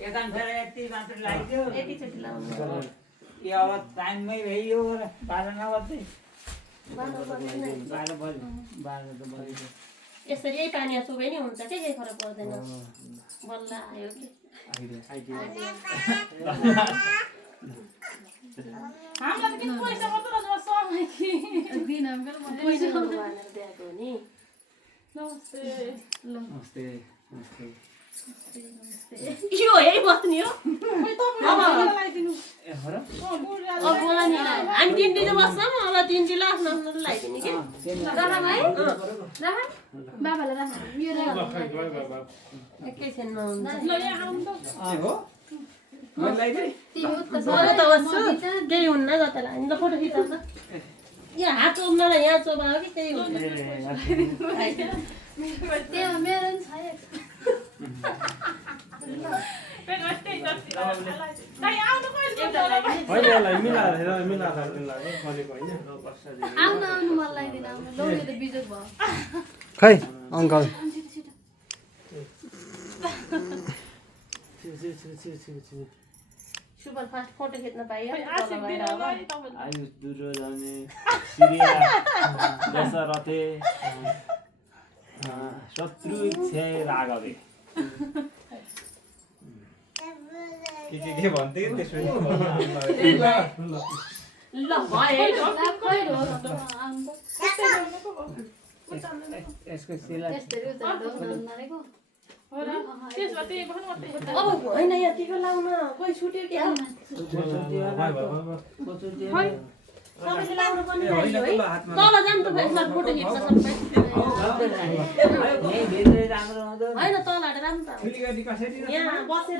एकदम फेरि यति मात्र लाग्यो एकैचोटि लाउनु यो अब टाइममै भइयो 12 नबजे चाहिँ 12 बज्यो 12 त बज्यो यसरी यही पानी चुबे नि हुन्छ के केही फरक पर्दैन बल्ल आयो कि हामीलाई किन पैसा मात्र समय कि दिन हामीलाई पैसा भनेर दिएको हो नि नमस्ते नमस्ते नमस्ते यो यही बस्ने हो खै तपाईहरुलाई लगाइदिनु ए हो र अब बोला नि हामी तीन दिन बस्छौँ अब तीन दिन आफ्नो आफ्नो लगाइदिने कि राखम है राखम बाबाले राखम यो एकैछिनमा हुन्छ ल यहाँ आउनु त हो मलाई चाहिँ म त बस्छु केही हुन्न जतालाई हामी त फोटो खिचाउँछ यहाँ हात चोब्नलाई यहाँ चोबायो कि केही हुन्न त्यो मेरो नि छ आउनु मन लाग्दैन आउनु लौ यो त बिजोग भयो खै अङ्कल सुपर फास्ट फोटो खिच्न पाइयो आयुष दुर्योधने सिरिया दशरथे शत्रु इच्छे राघवे के भन्थे त्यसो ल भयो यसको सिला अब होइन यहाँ टिका लाउन कोही छुट्यो कि सबैले लाउनु पनि आयो है तल जानु त यसमा फोटो खिच्न सबै होइन तल हाटेर राम्रो त यहाँ बसेर